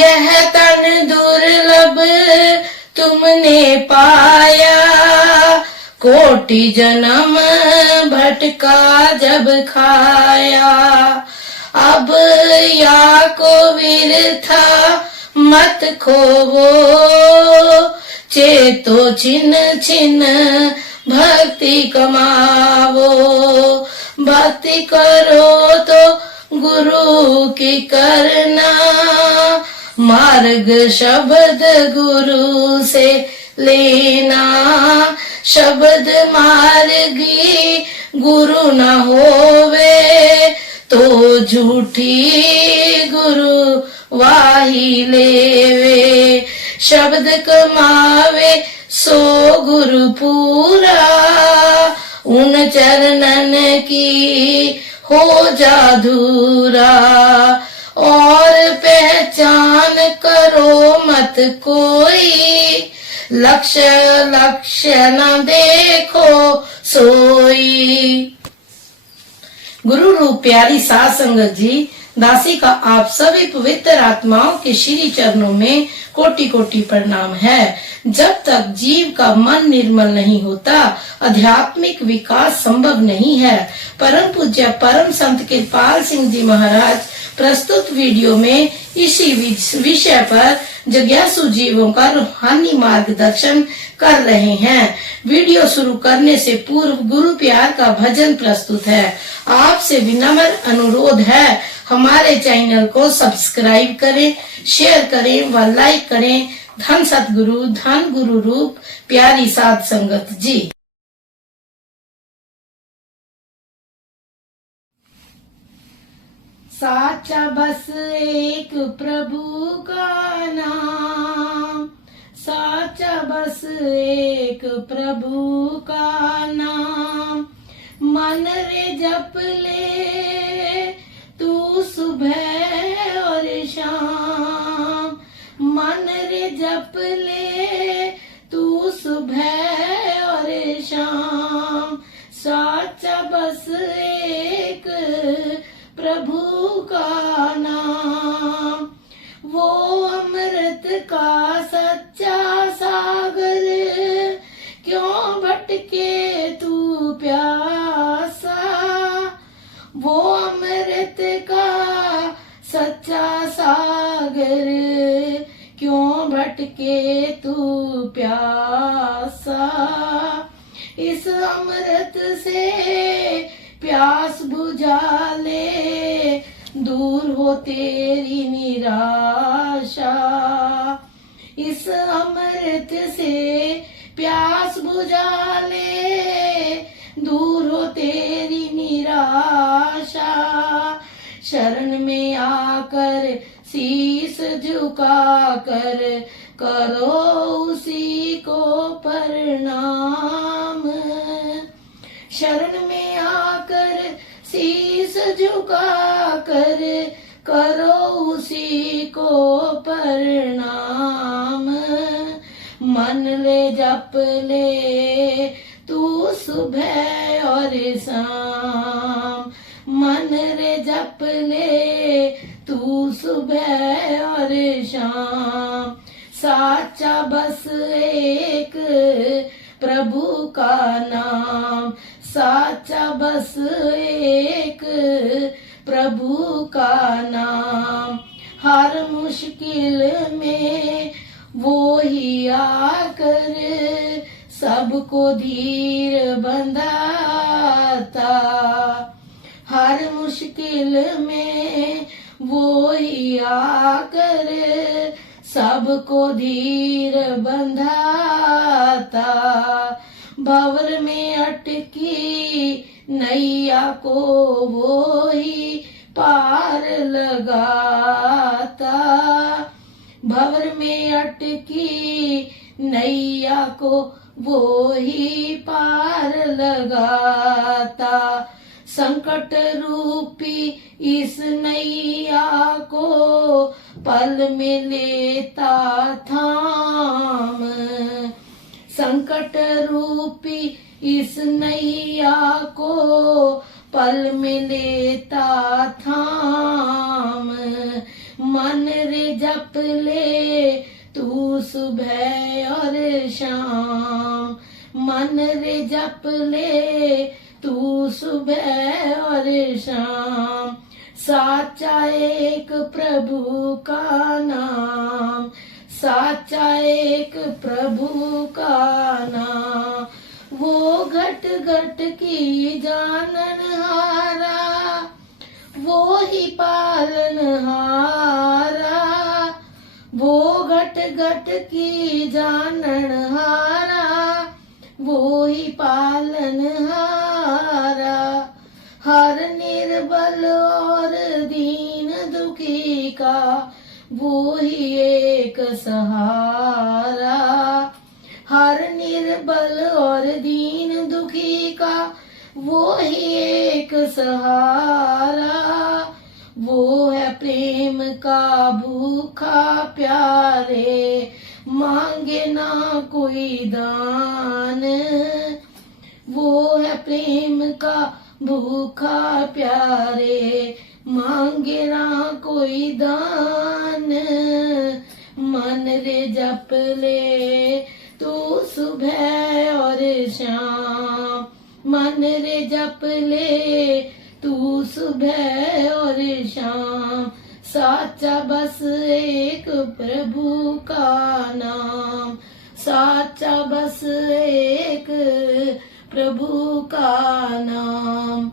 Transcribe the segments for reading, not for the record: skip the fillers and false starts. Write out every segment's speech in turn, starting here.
यह तन दुर्लभ तुमने पाया, कोटि जन्म भटका जब खाया। अब या को विरथा मत खोवो, चेतो छिन छिन भक्ति कमावो। भक्ति करो तो गुरु की करना, मार्ग शब्द गुरु से लेना। शब्द मार्गी गुरु न होवे, तो झूठी गुरु वाही लेवे। शब्द कमावे सो गुरु पूरा, उन चरणन की हो जाधूरा। और पहचान करो मत कोई, लक्ष्य लक्ष्य न देखो सोई। गुरु रूप प्यारी साध संगत जी, दासी का आप सभी पवित्र आत्माओं के श्री चरणों में कोटि कोटि प्रणाम है। जब तक जीव का मन निर्मल नहीं होता, आध्यात्मिक विकास संभव नहीं है। परम पूज्य परम संत कृपाल सिंह जी महाराज प्रस्तुत वीडियो में इसी विषय पर जिज्ञासु जीवों का रूहानी मार्गदर्शन कर रहे हैं। वीडियो शुरू करने से पूर्व गुरु प्यार का भजन प्रस्तुत है। आपसे विनम्र अनुरोध है, हमारे चैनल को सब्सक्राइब करें, शेयर करें व लाइक करें। धन सतगुरु, धन गुरु रूप प्यारी साध संगत जी। साचा बस एक प्रभु का नाम, साचा बस एक प्रभु का नाम। मन रे जप ले तू सुबह और शाम, मन रे जप ले तू सुबह और शाम। साचा बस एक प्रभु का नाम, वो अमृत का सच्चा सागर, क्यों भटके तू प्यासा। वो अमृत का सच्चा सागर, क्यों भटके तू प्यासा। इस अमृत से प्यास बुझा ले, दूर हो तेरी निराशा। इस अमृत से प्यास बुझा ले, दूर हो तेरी निराशा। शरण में आकर शीस झुका कर, करो उसी को प्रणाम। शरण में आकर शीस झुका कर, करो उसी को प्रणाम। मन ले जप ले तू सुबह और शाम, मन रे जप ले तू सुबह और शाम। साचा बस एक प्रभु का नाम, साचा बस एक प्रभु का नाम। हर मुश्किल में वो ही आकर सबको धीर बंधाता। हर मुश्किल में वो ही आकर सबको धीर बंधाता। भंवर में अटकी नैया को वो ही पार लगाता। भंवर में अटकी नैया को वो ही पार लगाता। संकट रूपी इस नैया को पल में लेता थाम। संकट रूपी इस नैया को पल में लेता थाम। मन रे जप ले तू सुबह और शाम, मन रे जप ले तू सुबह और शाम, साचा एक प्रभु का नाम, साचा एक प्रभु का नाम। वो घट घट की जानन हारा, वो ही पालन हारा, वो घट घट की जानन हारा, वो ही पालन हारा। हर निर्बल और दीन दुखी का वो ही एक सहारा, हर निर्बल और दीन दुखी का वो ही एक सहारा। वो है प्रेम का भूखा प्यारे, मांगे ना कोई दान, वो है प्रेम का भूखा प्यारे, मांगे ना कोई दान। मन रे जप ले तू सुबह और शाम, मन रे जप ले तू सुबह और शाम, साचा बस एक प्रभु का नाम, साचा बस एक प्रभु का नाम।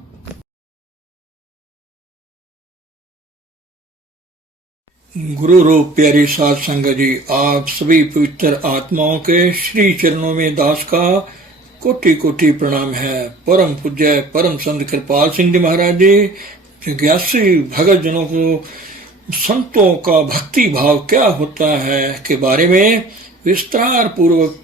गुरु रूप प्यारी साध संगत जी, आप सभी पवित्र आत्माओं के श्री चरणों में दास का कोटि कोटि प्रणाम है। परम पूज्य परम संत कृपाल सिंह जी महाराज जी जिज्ञासी भगत जनों को संतों का भक्ति भाव क्या होता है के बारे में विस्तार पूर्वक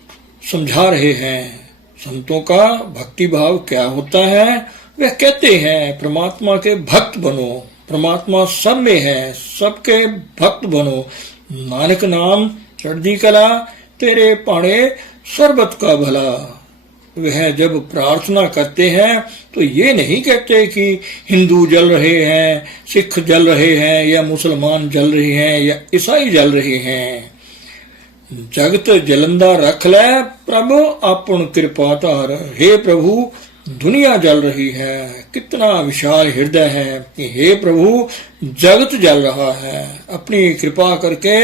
समझा रहे हैं। संतों का भक्ति भाव क्या होता है? वे कहते हैं परमात्मा के भक्त बनो, परमात्मा सब में है, सबके भक्त बनो। नानक नाम चढ़दी कला, तेरे पाणे सरबत का भला। वह जब प्रार्थना करते हैं तो ये नहीं कहते कि हिंदू जल रहे हैं, सिख जल रहे हैं, या मुसलमान जल रहे हैं, या ईसाई जल रहे हैं। जगत जलंदा रख ले प्रभु अपन कृपा तार। हे प्रभु दुनिया जल रही है, कितना विशाल हृदय है कि हे प्रभु जगत जल रहा है, अपनी कृपा करके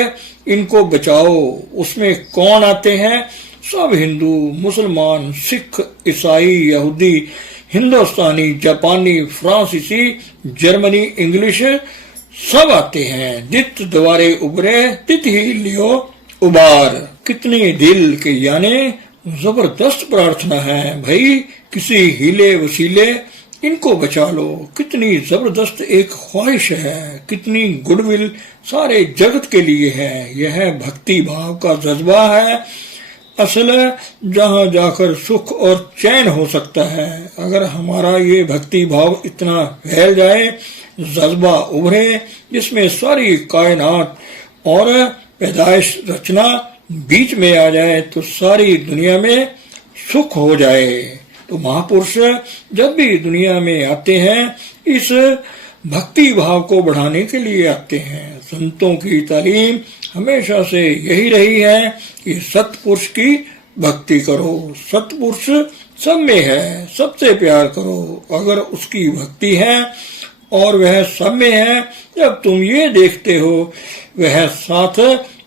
इनको बचाओ। उसमें कौन आते हैं? सब हिंदू, मुसलमान, सिख, ईसाई, यहूदी, हिंदुस्तानी, जापानी, फ्रांसीसी, जर्मनी, इंग्लिश सब आते हैं। जित द्वारे उबरे तित ही लियो उबार। कितनी दिल के यानी जबरदस्त प्रार्थना है भाई, किसी हीले वसीले इनको बचा लो। कितनी जबरदस्त एक ख्वाहिश है, कितनी गुडविल सारे जगत के लिए है। यह भक्ति भाव का जज्बा है असल जहां जाकर सुख और चैन हो सकता है। अगर हमारा ये भक्ति भाव इतना फैल जाए, जज्बा उभरे जिसमें सारी कायनात और पैदाइश रचना बीच में आ जाए तो सारी दुनिया में सुख हो जाए। तो महापुरुष जब भी दुनिया में आते हैं इस भक्ति भाव को बढ़ाने के लिए आते हैं। संतों की तालीम हमेशा से यही रही है कि सतपुरुष की भक्ति करो। सतपुरुष सब में है, सबसे प्यार करो। अगर उसकी भक्ति है और वह सब में है, जब तुम ये देखते हो वह साथ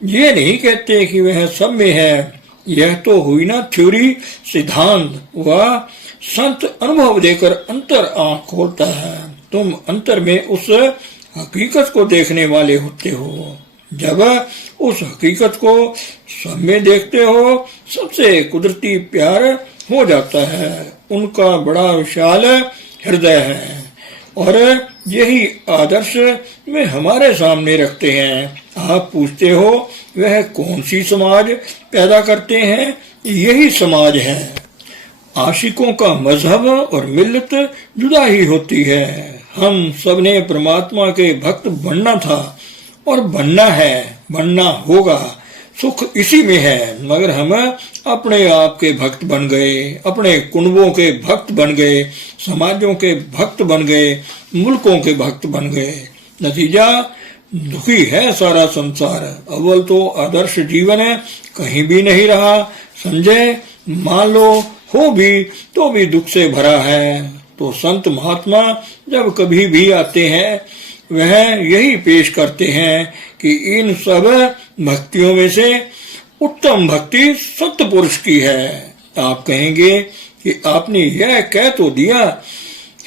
ये नहीं कहते कि वह सब में है। यह तो हुई ना थ्योरी, सिद्धांत। वह संत अनुभव देकर अंतर आंख खोलता है। तुम अंतर में उस हकीकत को देखने वाले होते हो। जब उस हकीकत को सब में देखते हो, सबसे कुदरती प्यार हो जाता है। उनका बड़ा विशाल हृदय है और यही आदर्श वे हमारे सामने रखते हैं। आप पूछते हो वह कौन सी समाज पैदा करते हैं? यही समाज है। आशिकों का मजहब और मिल्लत जुदा ही होती है। हम सब ने परमात्मा के भक्त बनना था और बनना है, बनना होगा। सुख इसी में है। मगर हम अपने आप के भक्त बन गए, अपने कुनबों के भक्त बन गए, समाजों के भक्त बन गए, मुल्कों के भक्त बन गए। नतीजा दुखी है सारा संसार। अव्वल तो आदर्श जीवन है कहीं भी नहीं रहा। संजय मान लो हो भी तो भी दुख से भरा है। तो संत महात्मा जब कभी भी आते हैं वह यही पेश करते हैं कि इन सब भक्तियों में से उत्तम भक्ति सत्पुरुष की है। आप कहेंगे कि आपने यह कह तो दिया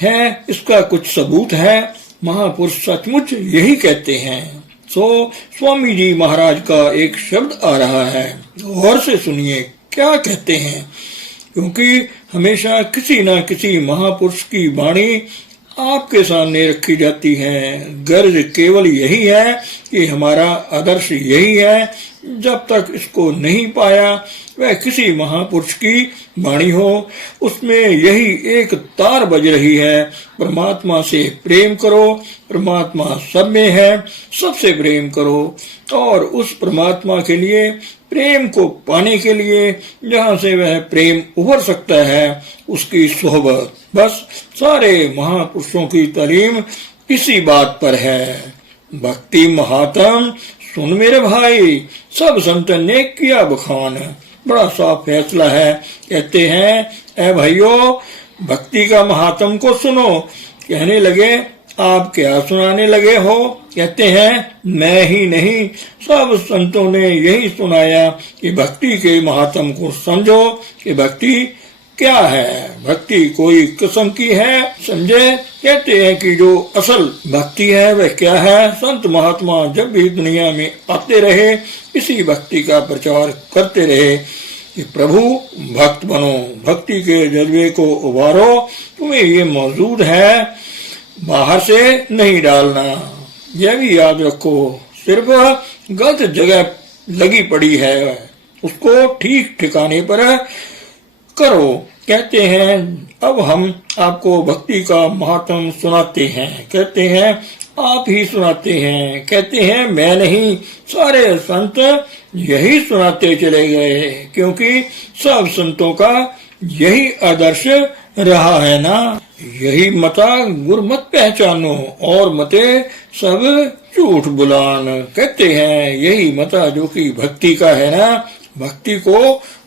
है, इसका कुछ सबूत है? महापुरुष सचमुच यही कहते हैं। सो स्वामी जी महाराज का एक शब्द आ रहा है, गौर से सुनिए क्या कहते हैं, क्योंकि हमेशा किसी न किसी महापुरुष की वाणी आपके सामने रखी जाती है। गर्ज केवल यही है कि हमारा आदर्श यही है। जब तक इसको नहीं पाया वह किसी महापुरुष की वाणी हो, उसमें यही एक तार बज रही है, परमात्मा से प्रेम करो, परमात्मा सब में है, सबसे प्रेम करो। और उस परमात्मा के लिए, प्रेम को पाने के लिए जहाँ से वह प्रेम उभर सकता है उसकी सोहबत। बस सारे महापुरुषों की तालीम इसी बात पर है। भक्ति महात्म सुन मेरे भाई, सब संतन ने किया बखान। बड़ा साफ फैसला है। कहते हैं ऐ भाइयों, भक्ति का महात्म को सुनो। कहने लगे आप क्या सुनाने लगे हो? कहते हैं मैं ही नहीं, सब संतों ने यही सुनाया कि भक्ति के महात्म को समझो कि भक्ति क्या है। भक्ति कोई किस्म की है समझे। कहते हैं कि जो असल भक्ति है वह क्या है। संत महात्मा जब भी दुनिया में आते रहे इसी भक्ति का प्रचार करते रहे कि प्रभु भक्त बनो, भक्ति के जज्बे को उभारो, तुम्हें ये मौजूद है, बाहर से नहीं डालना। यह भी याद रखो, सिर्फ गलत जगह लगी पड़ी है, उसको ठीक ठिकाने पर करो। कहते हैं अब हम आपको भक्ति का महात्म सुनाते हैं। कहते हैं आप ही सुनाते हैं। कहते हैं मैं नहीं, सारे संत यही सुनाते चले गए, क्योंकि सब संतों का यही आदर्श रहा है ना। यही मता गुरमत पहचानो और मते सब झूठ बुलान। कहते हैं यही मता जो कि भक्ति का है ना, भक्ति को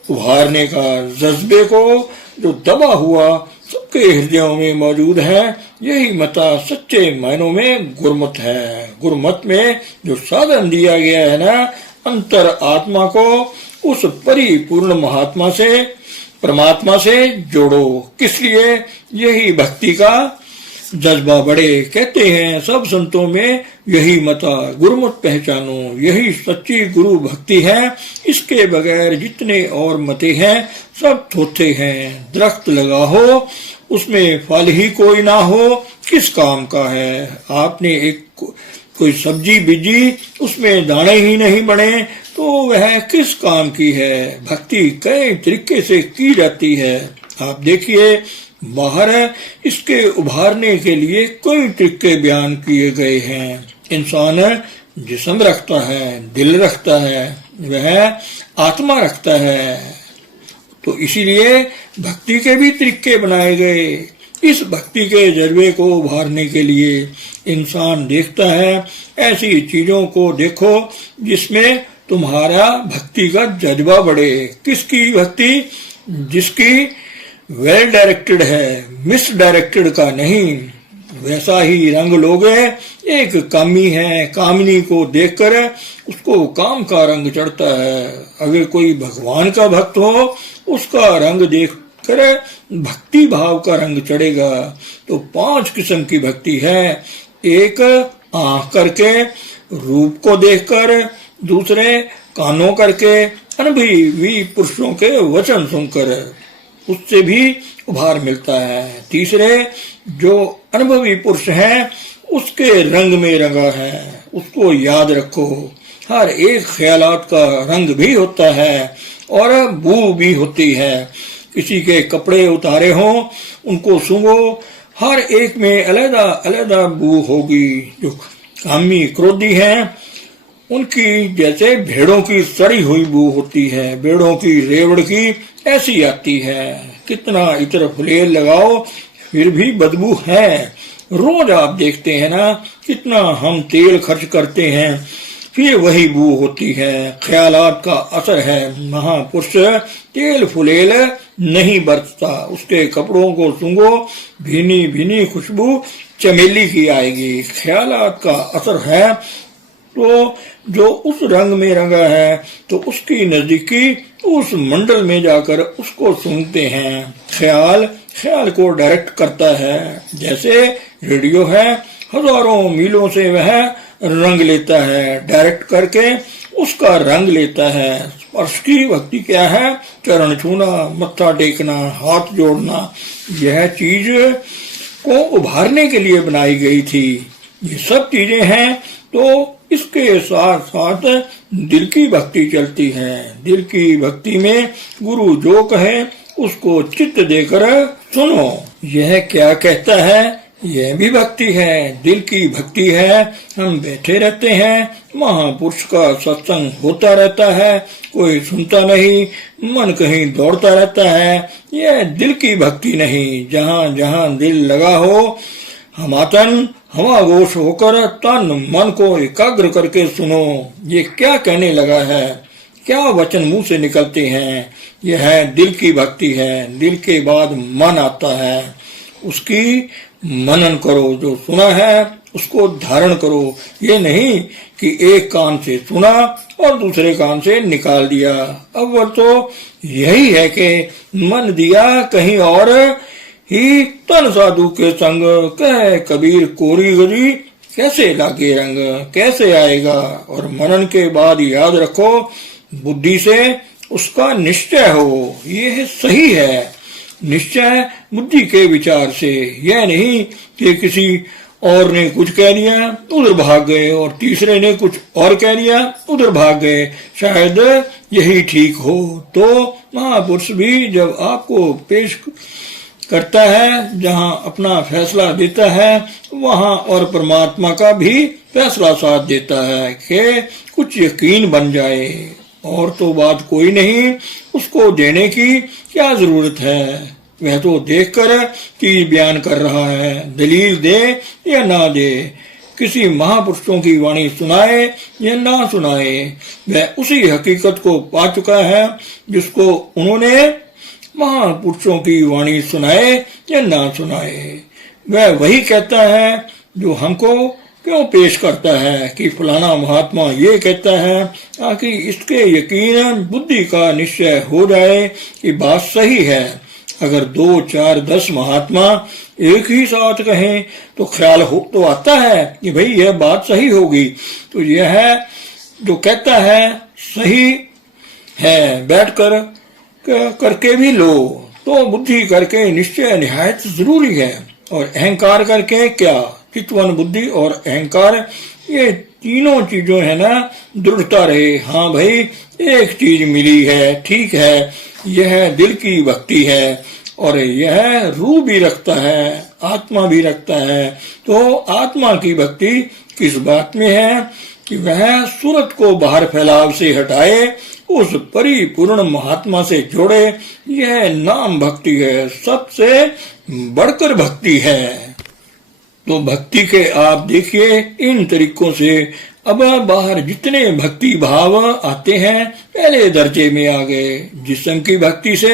उभारने का, जज्बे को जो दबा हुआ सबके हृदयों में मौजूद है, यही मता सच्चे मायनों में गुरमत है। गुरमत में जो साधन दिया गया है ना, अंतर आत्मा को उस परिपूर्ण महात्मा से, परमात्मा से जोड़ो। किस लिए? यही भक्ति का जज्बा बढ़े। कहते हैं सब संतों में यही मता गुरुमत पहचानो, यही सच्ची गुरु भक्ति है। इसके बगैर जितने और मते हैं सब थोथे हैं। दरख्त लगा हो उसमें फल ही कोई ना हो, किस काम का है। आपने एक कोई सब्जी बीजी उसमें दाने ही नहीं बने तो वह किस काम की है। भक्ति कई तरीके से की जाती है। आप देखिए बाहर इसके उभारने के लिए कई तरीके बयान किए गए हैं। इंसान जिस्म रखता है, दिल रखता है, वह आत्मा रखता है, तो इसीलिए भक्ति के भी तरीके बनाए गए। इस भक्ति के जज्बे को उभारने के लिए इंसान देखता है ऐसी चीजों को देखो जिसमें तुम्हारा भक्ति का जज्बा बढ़े। किसकी भक्ति? जिसकी वेल डायरेक्टेड है, मिस डायरेक्टेड का नहीं। वैसा ही रंग लोगे। एक कामी है, कामिनी को देखकर उसको काम का रंग चढ़ता है। अगर कोई भगवान का भक्त हो उसका रंग देखकर भक्ति भाव का रंग चढ़ेगा। तो 5 किस्म की भक्ति है। एक आंख करके, रूप को देखकर, दूसरे कानों करके, अनुभवी पुरुषों के वचन सुनकर, उससे भी उभार मिलता है। तीसरे जो अनुभवी पुरुष हैं उसके रंग में रंगा है, उसको याद रखो। हर एक ख्यालात का रंग भी होता है और बू भी होती है। किसी के कपड़े उतारे हों उनको सूंघो, हर एक में अलग अलग बू होगी। जो कामी क्रोधी हैं उनकी जैसे भेड़ों की सड़ी हुई बू होती है, भेड़ों की रेवड़ की ऐसी आती है। कितना इतर फुलेल लगाओ फिर भी बदबू है। रोज आप देखते हैं ना कितना हम तेल खर्च करते हैं, फिर वही बू होती है। ख्यालात का असर है। महापुरुष तेल फुलेल नहीं बरतता, उसके कपड़ों को सूंघो, भीनी भीनी खुशबू चमेली की आएगी। ख्यालात का असर है तो जो उस रंग में रंगा है तो उसकी नजदीकी उस मंडल में जाकर उसको सूंघते हैं। ख्याल ख्याल को डायरेक्ट करता है। जैसे रेडियो है, हजारों मीलों से वह रंग लेता है, डायरेक्ट करके उसका रंग लेता है। स्पर्श की भक्ति क्या है? चरण छूना, मत्था टेकना, हाथ जोड़ना। यह चीज को उभारने के लिए बनाई गई थी। ये सब चीजें हैं तो इसके साथ साथ दिल की भक्ति चलती है। दिल की भक्ति में गुरु जो कहे उसको चित्त देकर सुनो। यह क्या कहता है? यह भी भक्ति है, दिल की भक्ति है। हम बैठे रहते हैं, महापुरुष का सत्संग होता रहता है, कोई सुनता नहीं, मन कहीं दौड़ता रहता है। यह दिल की भक्ति नहीं। जहाँ जहाँ दिल लगा हो, हमातन हवागोश होकर तन मन को एकाग्र करके सुनो। ये क्या कहने लगा है, क्या वचन मुंह से निकलते हैं। यह है दिल की भक्ति है। दिल के बाद मन आता है, उसकी मनन करो। जो सुना है उसको धारण करो। ये नहीं कि एक कान से सुना और दूसरे कान से निकाल दिया। अव्वल तो यही है कि मन दिया कहीं और ही, तन साधु के संग कह कबीर कोरी गरी, कैसे लागे रंग, कैसे आएगा। और मनन के बाद याद रखो, बुद्धि से उसका निश्चय हो। यह सही है। निश्चय बुद्धि के विचार से। यह नहीं कि किसी और ने कुछ कह दिया उधर भाग गए और तीसरे ने कुछ और कह दिया उधर भाग गए, शायद यही ठीक हो। तो महापुरुष भी जब आपको पेश करता है, जहां अपना फैसला देता है, वहां और परमात्मा का भी फैसला साथ देता है कि कुछ यकीन बन जाए। और तो बात कोई नहीं, उसको देने की क्या जरूरत है। वह तो देखकर चीज बयान कर रहा है। दलील दे या ना दे, किसी महापुरुषों की वाणी सुनाए या ना सुनाए, वह उसी हकीकत को पा चुका है जिसको उन्होंने महापुरुषों की वाणी सुनाए या ना सुनाए। वह वही कहता है जो हमको क्यों पेश करता है कि फलाना महात्मा ये कहता है, ताकि इसके यकीन बुद्धि का निश्चय हो जाए कि बात सही है। अगर 2, 4, 10 महात्मा एक ही साथ कहें तो ख्याल हो तो आता है कि भाई यह बात सही होगी। तो यह जो कहता है सही है, बैठकर करके भी लो तो बुद्धि करके निश्चय निहायत जरूरी है। और अहंकार करके क्या? चितवन, बुद्धि और अहंकार, ये तीनों चीजों है ना, दृढ़ता रहे। हाँ भाई एक चीज मिली है, ठीक है, यह दिल की भक्ति है। और यह रूह भी रखता है, आत्मा भी रखता है। तो आत्मा की भक्ति किस बात में है कि वह सूरत को बाहर फैलाव से हटाए, उस परिपूर्ण महात्मा से जोड़े। यह नाम भक्ति है, सबसे बढ़कर भक्ति है। तो भक्ति के आप देखिए इन तरीकों से अब बाहर जितने भक्ति भाव आते हैं पहले दर्जे में आ गए। जिस्म की भक्ति से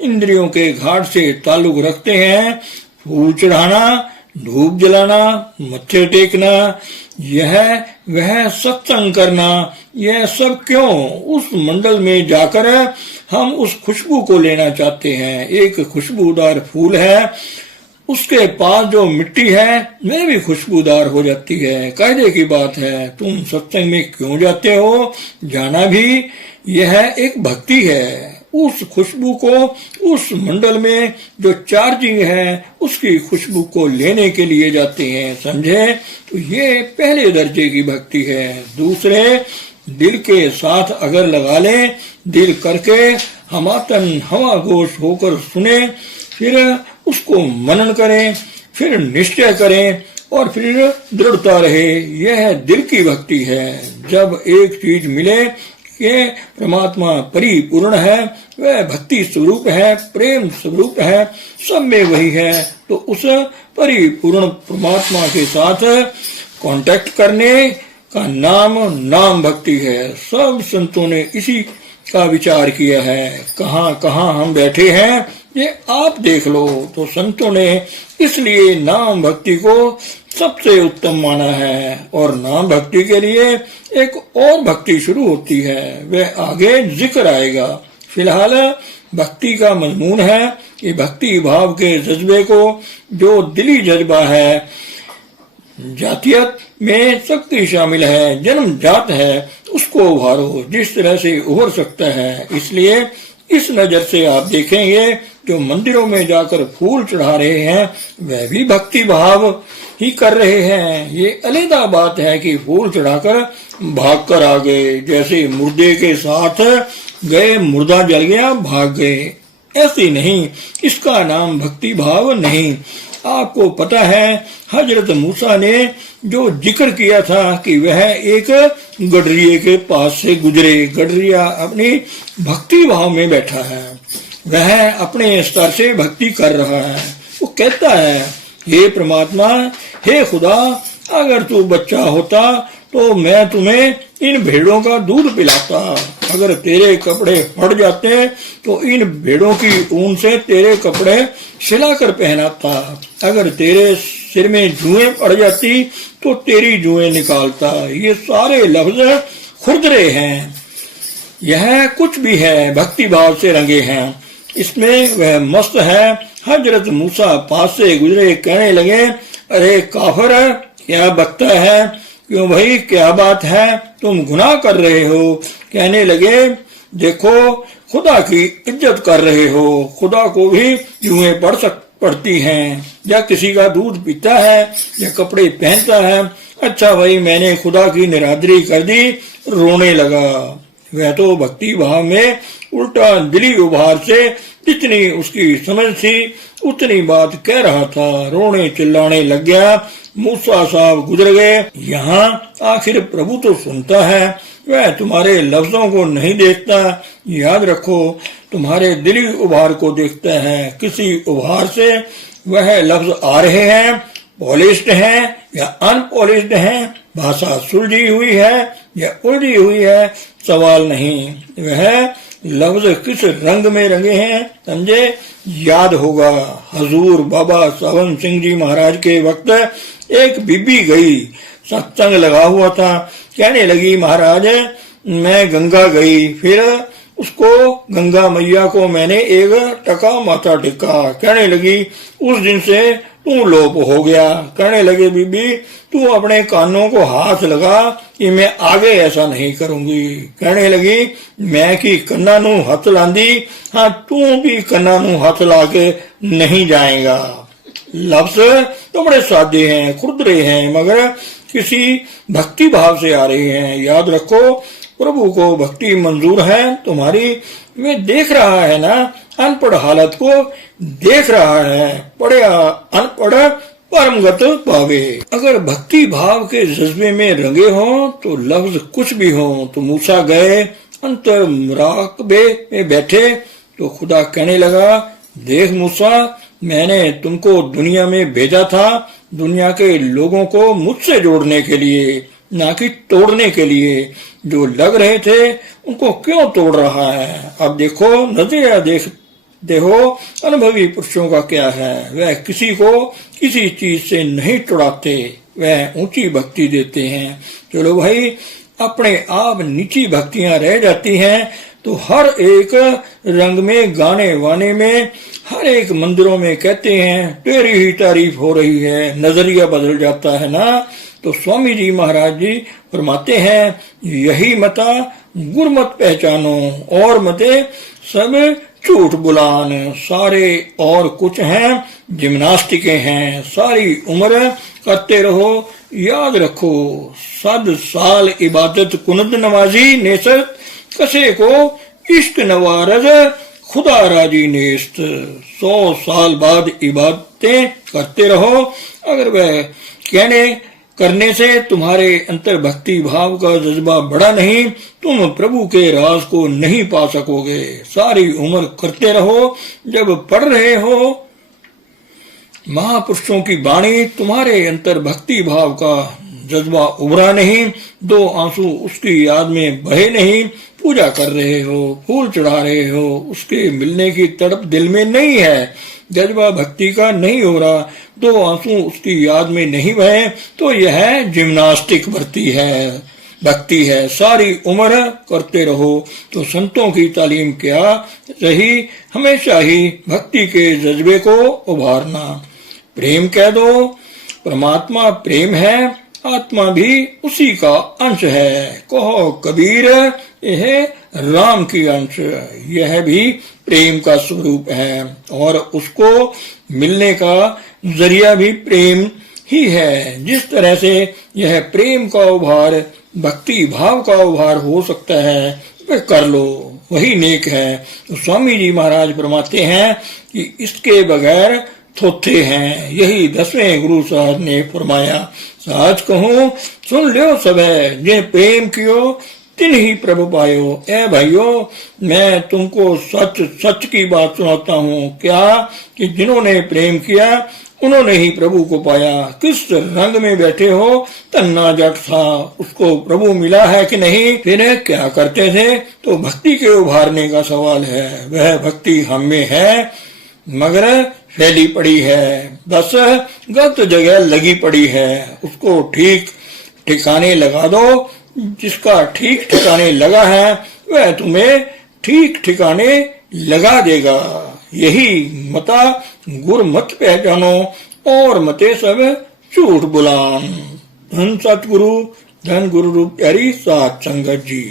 इंद्रियों के घाट से ताल्लुक रखते हैं। फूल चढ़ाना, धूप जलाना, मत्थे टेकना, यह वह सत्संग करना, यह सब क्यों? उस मंडल में जाकर हम उस खुशबू को लेना चाहते हैं। एक खुशबूदार फूल है, उसके पास जो मिट्टी है वह भी खुशबूदार हो जाती है। कायदे की बात है। तुम सत्संग में क्यों जाते हो? जाना भी यह एक भक्ति है। उस खुशबू को, उस मंडल में जो चार्जिंग है उसकी खुशबू को लेने के लिए जाते हैं, समझे? तो ये पहले दर्जे की भक्ति है। दूसरे दिल के साथ अगर लगा लें, दिल करके हमातन हवा घोष होकर सुने, फिर उसको मनन करें, फिर निश्चय करें और फिर दृढ़ता रहे, यह दिल की भक्ति है। जब एक चीज मिले कि परमात्मा परिपूर्ण है, वह भक्ति स्वरूप है, प्रेम स्वरूप है, सब में वही है, तो उस परिपूर्ण परमात्मा के साथ कांटेक्ट करने का नाम भक्ति है। सब संतों ने इसी का विचार किया है। कहाँ कहाँ हम बैठे हैं ये आप देख लो। तो संतों ने इसलिए नाम भक्ति को सबसे उत्तम माना है। और नाम भक्ति के लिए एक और भक्ति शुरू होती है, वह आगे जिक्र आएगा। फिलहाल भक्ति का मजमून है कि भक्ति भाव के जज्बे को, जो दिली जज्बा है, जातियत में शक्ति शामिल है, जन्म जात है, उसको उभारो जिस तरह से उभर सकता है। इसलिए इस नजर से आप देखेंगे जो मंदिरों में जाकर फूल चढ़ा रहे हैं वह भी भक्ति भाव ही कर रहे हैं। ये अलग बात है कि फूल चढ़ाकर भागकर आ गए, जैसे मुर्दे के साथ गए, मुर्दा जल गया, भाग गए, ऐसी नहीं। इसका नाम भक्ति भाव नहीं। आपको पता है हजरत मूसा ने जो जिक्र किया था कि वह एक गडरिये के पास से गुजरे। गडरिया अपनी भक्ति भाव में बैठा है, वह अपने स्तर से भक्ति कर रहा है। वो कहता है, हे परमात्मा, हे खुदा, अगर तू बच्चा होता तो मैं तुम्हें इन भेड़ों का दूध पिलाता। अगर तेरे कपड़े फट जाते तो इन भेड़ों की ऊन से तेरे कपड़े सिलाकर पहनाता। अगर तेरे सिर में जुएं पड़ जाती तो तेरी जुएं निकालता। ये सारे लफ्ज खुरदरे हैं। यह कुछ भी है भक्ति भाव से रंगे हैं। इसमें वह मस्त है। हजरत मूसा पास से गुजरे, कहने लगे, अरे काफिर, क्या बकता है? क्यों भाई, क्या बात है? तुम गुनाह कर रहे हो। कहने लगे, देखो खुदा की इज्जत कर रहे हो, खुदा को भी जुएं पड़ती हैं, या किसी का दूध पीता है या कपड़े पहनता है। अच्छा भाई, मैंने खुदा की निरादरी कर दी, रोने लगा। वह तो भक्ति भाव में उल्टा दिली उभार से जितनी उसकी समझ थी उतनी बात कह रहा था, रोने चिल्लाने लग गया। मूसा साहब गुजर गए। यहाँ आखिर प्रभु तो सुनता है, वह तुम्हारे लफ्जों को नहीं देखता। याद रखो, तुम्हारे दिली उभार को देखता है। किसी उभार से वह लफ्ज आ रहे हैं, पॉलिश्ड हैं या अनपॉलिश्ड हैं, भाषा सुलझी हुई है या उलझी हुई है, सवाल नहीं। वह लफ्ज किस रंग में रंगे हैं, समझे? याद होगा हजूर बाबा सावन सिंह जी महाराज के वक्त एक बीबी गई, सत्संग लगा हुआ था, कहने लगी, महाराज मैं गंगा गई, फिर उसको गंगा मैया को मैंने एक टका माथा टेका। कहने लगी, उस दिन से तू लोप हो गया। कहने लगे, बीबी तू अपने कानों को हाथ लगा कि मैं आगे ऐसा नहीं करूंगी। कहने लगी, मैं की कन्ना नू हथ लांदी, हाँ तू भी कन्ना नू हथ ला के नहीं जाएगा। लफ्ज तो बड़े सादे हैं, खुरदरे हैं, मगर किसी भक्ति भाव से आ रहे हैं। याद रखो, प्रभु को भक्ति मंजूर है तुम्हारी। वे देख रहा है ना, अनपढ़ हालत को देख रहा है। पढ़या अनपढ़ परमगत पावे। अगर भक्ति भाव के जज्बे में रंगे हो तो लफ्ज कुछ भी हो। तो मूसा गए, अंतर मुराकबे में बैठे तो खुदा कहने लगा, देख मूसा, मैंने तुमको दुनिया में भेजा था दुनिया के लोगों को मुझसे जोड़ने के लिए, ना कि तोड़ने के लिए। जो लग रहे थे उनको क्यों तोड़ रहा है? अब देखो, नजरिया देखो अनुभवी पुरुषों का क्या है। वह किसी को किसी चीज से नहीं तोड़ाते, वह ऊंची भक्ति देते हैं। चलो भाई, अपने आप नीची भक्तियां रह जाती हैं तो हर एक रंग में, गाने वाने में, हर एक मंदिरों में कहते हैं तेरी ही तारीफ हो रही है, नजरिया बदल जाता है ना। तो स्वामी जी महाराज जी फरमाते हैं, यही मता गुरमत पहचानो और मते सब झूठ बुलान। सारे और कुछ हैं जिम्नास्टिकें हैं, सारी उम्र करते रहो। याद रखो, 7 साल इबादत कुनद नवाजी नेसत, कसे को इश्क नवारज खुदा राजी नेस्त। 100 साल बाद इबादतें करते रहो। अगर वह कहने करने से तुम्हारे अंतर भक्ति भाव का जज्बा बड़ा नहीं, तुम प्रभु के राज को नहीं पा सकोगे। सारी उम्र करते रहो। जब पढ़ रहे हो महापुरुषों की वाणी तुम्हारे अंतर भक्ति भाव का जज्बा उभरा नहीं, दो आंसू उसकी याद में बहे नहीं, पूजा कर रहे हो, फूल चढ़ा रहे हो, उसके मिलने की तड़प दिल में नहीं है, जज्बा भक्ति का नहीं हो रहा, दो आंसू उसकी याद में नहीं बहे, तो यह जिम्नास्टिक भक्ति है। सारी उम्र करते रहो तो संतों की तालीम क्या रही, हमेशा ही भक्ति के जज्बे को उभारना। प्रेम कह दो, परमात्मा प्रेम है, आत्मा भी उसी का अंश है। कहो कबीर यह राम की अंश, यह भी प्रेम का स्वरूप है और उसको मिलने का जरिया भी प्रेम ही है। जिस तरह से यह प्रेम का उभार भक्ति भाव का उभार हो सकता है वह कर लो, वही नेक है। तो स्वामी जी महाराज फरमाते हैं कि इसके बगैर थोथे हैं। यही 10वें गुरु साहब ने फरमाया, साच कहूँ सुन लियो सबे, जिन प्रेम कियो तिन ही प्रभु पायो। ए भाइयों, मैं तुमको सच सच की बात सुनाता हूँ, क्या कि जिन्होंने प्रेम किया उन्होंने ही प्रभु को पाया। किस रंग में बैठे हो, तन्ना जट था, उसको प्रभु मिला है कि नहीं, फिर क्या करते थे? तो भक्ति के उभारने का सवाल है। वह भक्ति हम में है मगर फैली पड़ी है, बस गलत जगह लगी पड़ी है। उसको ठीक ठिकाने लगा दो। जिसका ठीक ठिकाने लगा है वह तुम्हें ठीक ठिकाने लगा देगा। यही मता गुर मत पहचानो और मते सब झूठ बुलान। धन सतगुरु, धन गुरु रूप प्यारी सात संगत जी।